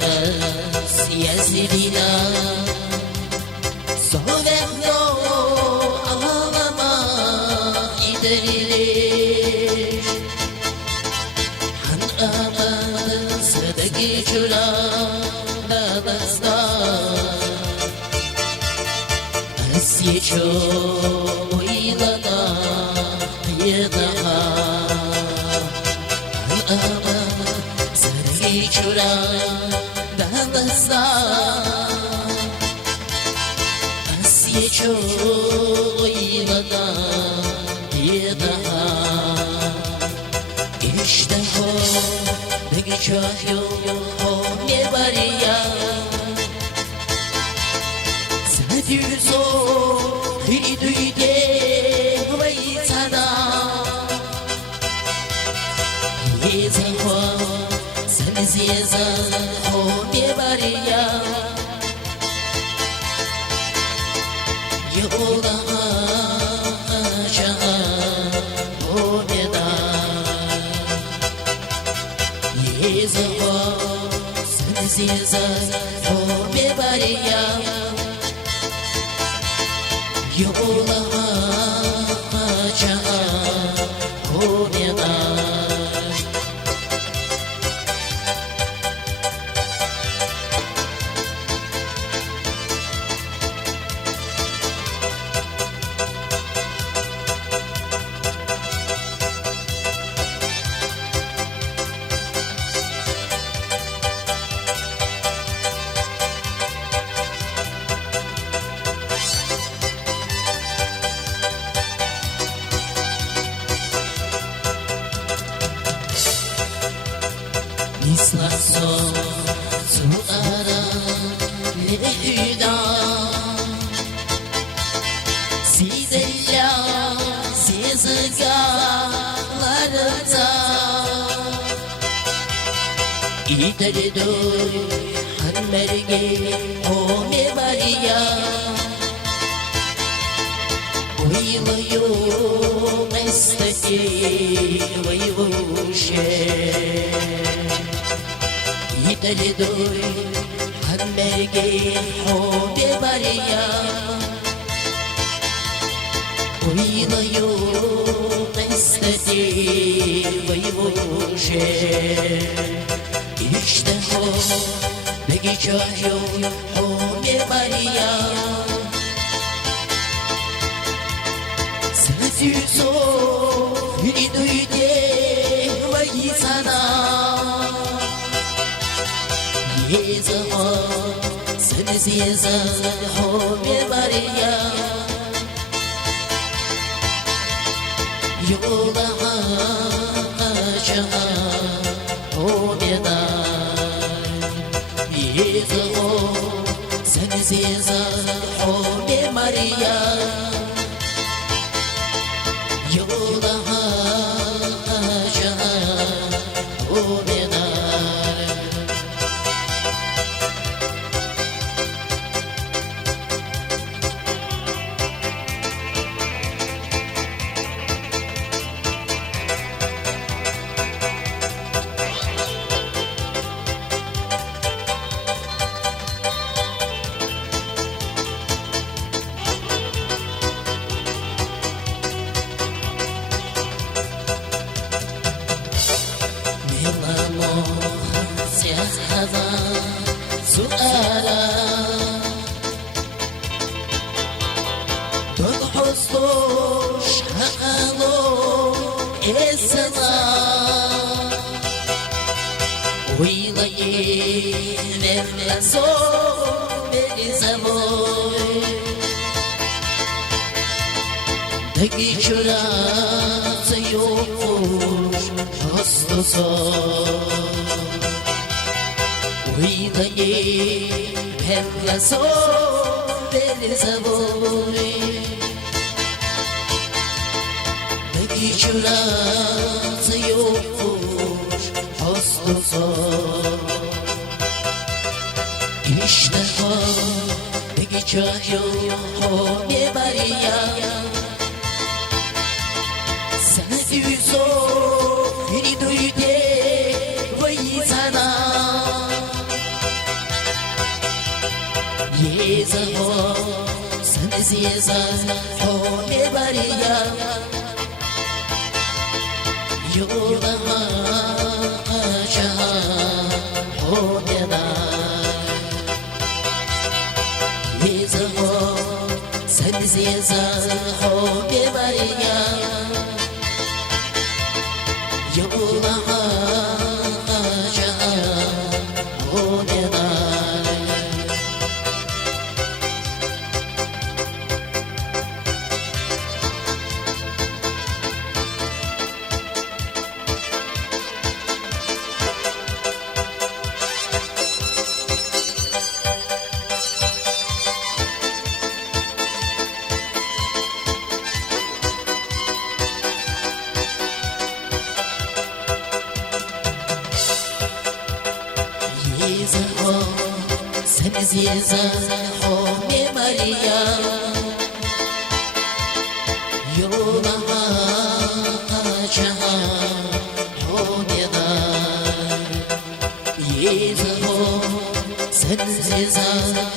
از یزیدینا صوبه ağlama giderilir Han aman sadaki çurağına basta Asiye çoğuylana yıdaha Han aman sadaki çurağına basta Asiye çoğuylana yıdaha İşte o ne geçiyor o ne var ya Sadüzo hili duyde vaytana Yeza ho seniz yeza o ne var ya Yola aşağı o ne da Yeza ho seniz yeza o ne var ya Yola aşağı o ne da Nislaso suara lehida Sidella sezgalarda İderi dur hanmerge o me Maria Uyuyor mesteki vayvuşe İderi dur hanmerge o me Maria Uyuyor mesteki vayvuşe İşte o ne geçiyor o ne Maria Sadüzo hili duyde vaytana Yeza ho seniz yeza o ne Maria Yola aşağı o ne da Yeza ho seniz yeza o ne Maria Yola aşağı o ne da هذا سؤالا تضحصوش حقالو السماء ويضيين الأسوم بالزموي دقي شرات يوفوش حصصوش Uyudayım hem de beni zaboy Peki şurası yokmuş hastası İşte o peki çağıyor o ne Maria Sadüzo hili duyde vaytana يزهو سنزيزا حومي بريا يولها قاشها حومينا يزهو سنزيزا حومي بريا يولها قاشها حومينا يزهو سنزيزا حومي مريا يولها قاشها حومينا يزهو سنزيزا